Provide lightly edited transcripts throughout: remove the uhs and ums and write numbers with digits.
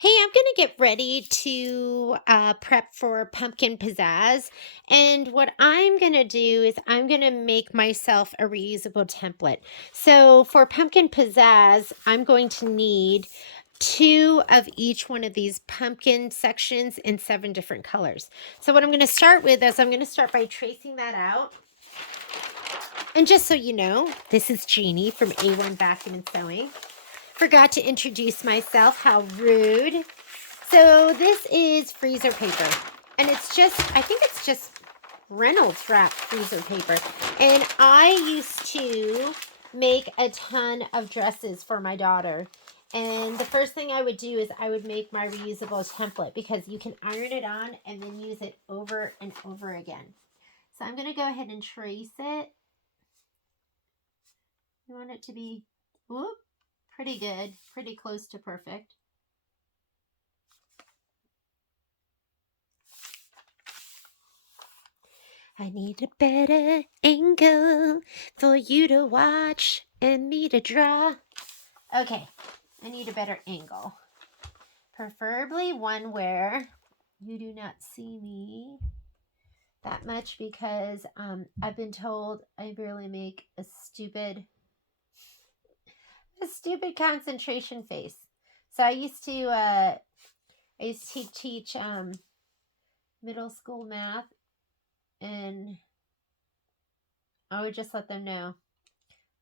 Hey, I'm gonna get ready to prep for pumpkin pizzazz. And what I'm gonna do is I'm gonna make myself a reusable template. So for pumpkin pizzazz, I'm going to need two of each one of these pumpkin sections in 7 different colors. So what I'm gonna start with is I'm gonna start by tracing that out. And just so you know, this is Jeannie from A1 Vacuum and Sewing. Forgot to introduce myself, how rude. So this is freezer paper, and I think it's just Reynolds wrap freezer paper. And I used to make a ton of dresses for my daughter. And the first thing I would do is I would make my reusable template because you can iron it on and then use it over and over again. So I'm going to go ahead and trace it. You want it to be, whoop, pretty good, pretty close to perfect. I need a better angle for you to watch and me to draw. Okay, I need a better angle. Preferably one where you do not see me that much because I've been told I barely make a stupid concentration face. So I used to teach middle school math, and I would just let them know,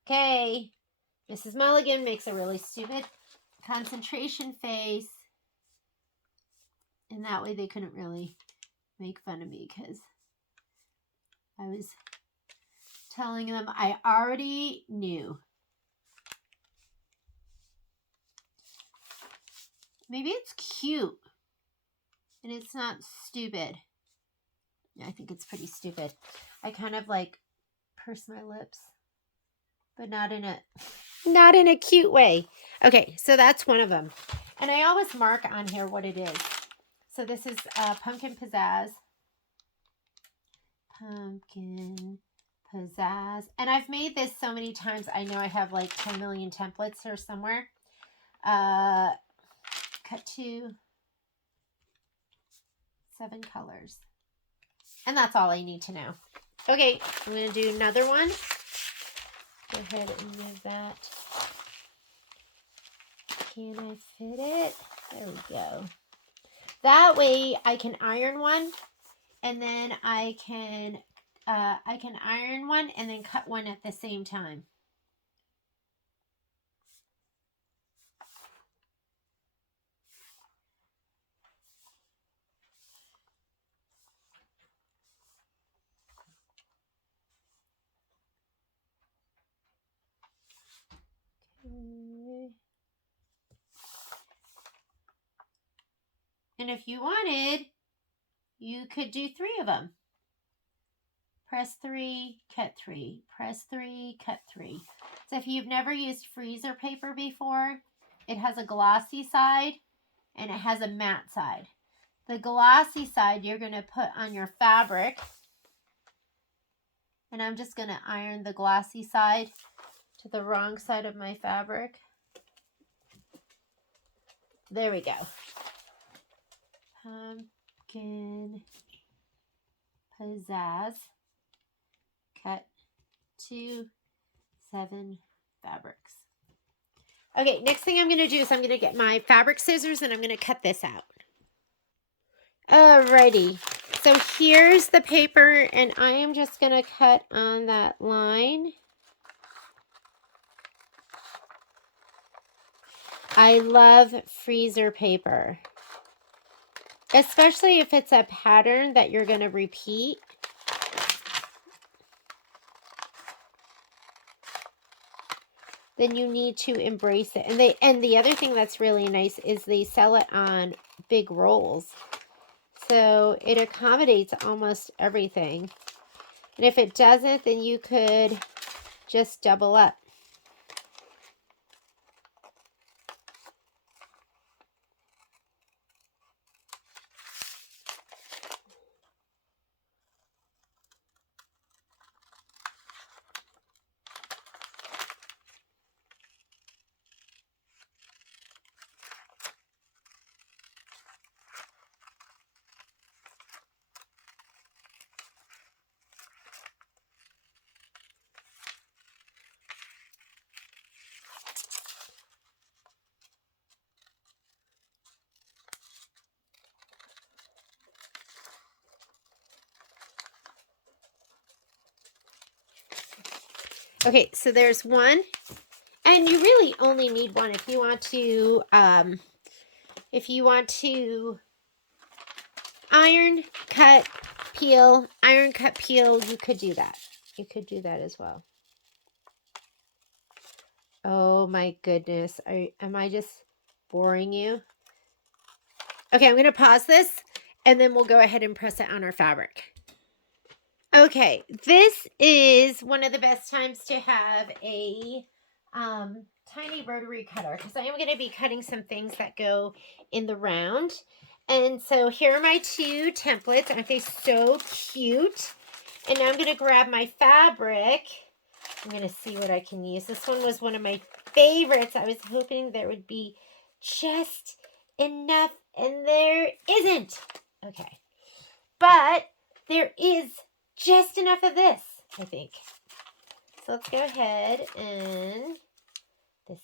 okay, Mrs. Mulligan makes a really stupid concentration face. And that way they couldn't really make fun of me because I was telling them I already knew. Maybe it's cute and it's not stupid. I think it's pretty stupid. I kind of like purse my lips, but not in a cute way. Okay, so that's one of them. And I always mark on here what it is. So this is Pumpkin Pizzazz. Pumpkin Pizzazz. And I've made this so many times. I know I have like 10 million templates here somewhere. Cut to 7 colors. And that's all I need to know. Okay, I'm going to do another one. Go ahead and move that. Can I fit it? There we go. That way I can iron one, and then I can iron one and then cut one at the same time. Okay. And if you wanted, you could do 3 of them. Press 3, cut 3. Press 3, cut 3. So if you've never used freezer paper before, it has a glossy side and it has a matte side. The glossy side you're going to put on your fabric. And I'm just going to iron the glossy side to the wrong side of my fabric. There we go. Pumpkin Pizzazz. Cut to 7 fabrics. Okay, next thing I'm going to do is I'm going to get my fabric scissors and I'm going to cut this out. Alrighty, so here's the paper and I am just going to cut on that line. I love freezer paper, especially if it's a pattern that you're going to repeat. Then you need to embrace it. And the other thing that's really nice is they sell it on big rolls. So it accommodates almost everything. And if it doesn't, then you could just double up. Okay, so there's one. And you really only need one if you want to iron, cut, iron, cut, peel, you could do that. You could do that as well. Oh my goodness. Am I just boring you? Okay, I'm going to pause this and then we'll go ahead and press it on our fabric. Okay, this is one of the best times to have a tiny rotary cutter because I am going to be cutting some things that go in the round. And so here are my two templates. Aren't they so cute? And now I'm going to grab my fabric. I'm going to see what I can use. This one was one of my favorites. I was hoping there would be just enough, and there isn't. Okay. But there is just enough of this, I think. So let's go ahead and this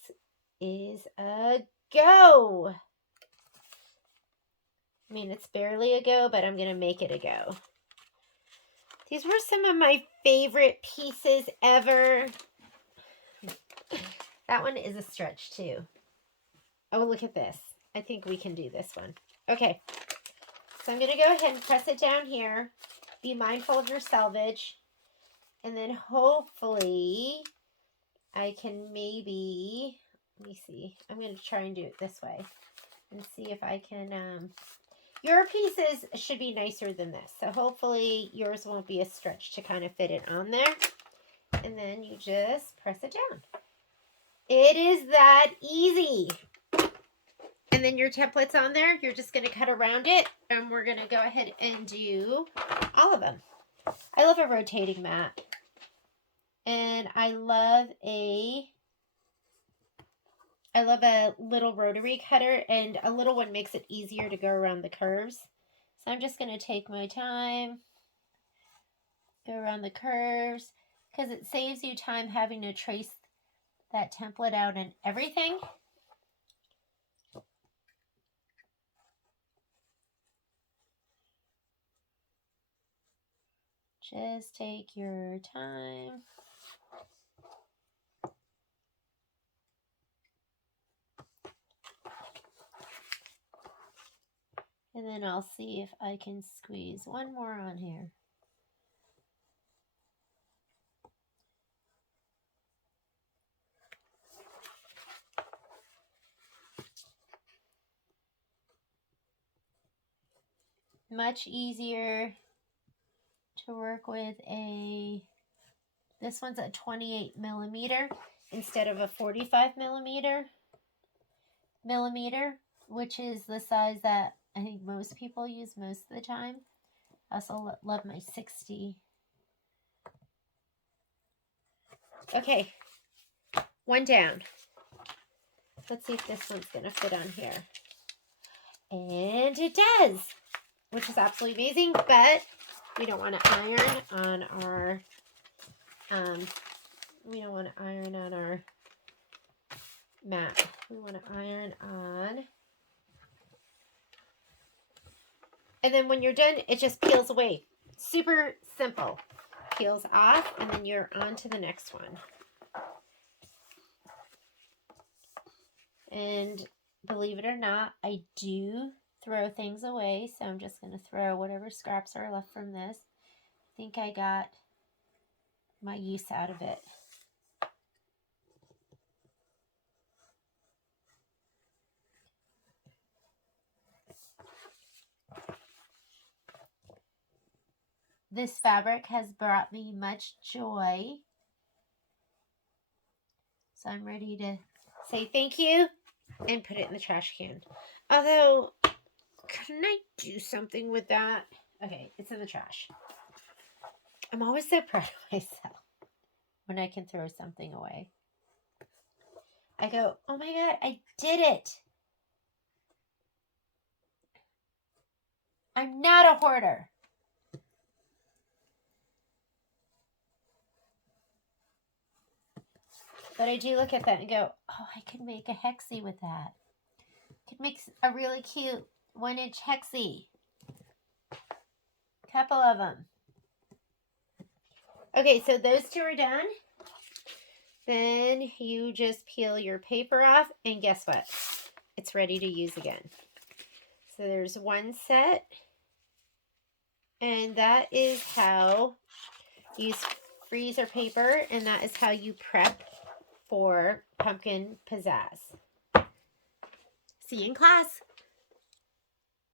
is a go. I mean, it's barely a go, but I'm going to make it a go. These were some of my favorite pieces ever. That one is a stretch too. Oh, look at this. I think we can do this one. Okay. So I'm going to go ahead and press it down here. Be mindful of your selvage. And then hopefully I can maybe, let me see. I'm going to try and do it this way and see if I can, your pieces should be nicer than this. So hopefully yours won't be a stretch to kind of fit it on there. And then you just press it down. It is that easy. And then your template's on there. You're just going to cut around it. And we're going to go ahead and do all of them. I love a rotating mat. And I love a little rotary cutter. And a little one makes it easier to go around the curves. So I'm just going to take my time. Go around the curves. Because it saves you time having to trace that template out and everything. Just take your time. And then I'll see if I can squeeze one more on here. Much easier to work with this one's a 28 millimeter instead of a 45 millimeter, which is the size that I think most people use most of the time. I also love my 60. Okay, one down. Let's see if this one's going to fit on here. And it does, which is absolutely amazing, but we don't want to iron on our, mat. We want to iron on. And then when you're done, it just peels away. Super simple. Peels off, and then you're on to the next one. And believe it or not, I do throw things away. So I'm just going to throw whatever scraps are left from this. I think I got my use out of it. This fabric has brought me much joy. So I'm ready to say thank you and put it in the trash can. Although, couldn't I do something with that? Okay, it's in the trash. I'm always so proud of myself when I can throw something away. I go, oh my God, I did it. I'm not a hoarder. But I do look at that and go, oh, I could make a hexie with that. Could make a really cute 1-inch hexie. Couple of them. Okay, so those two are done. Then you just peel your paper off, and guess what? It's ready to use again. So there's one set, and that is how you use freezer paper, and that is how you prep for pumpkin pizzazz. See you in class.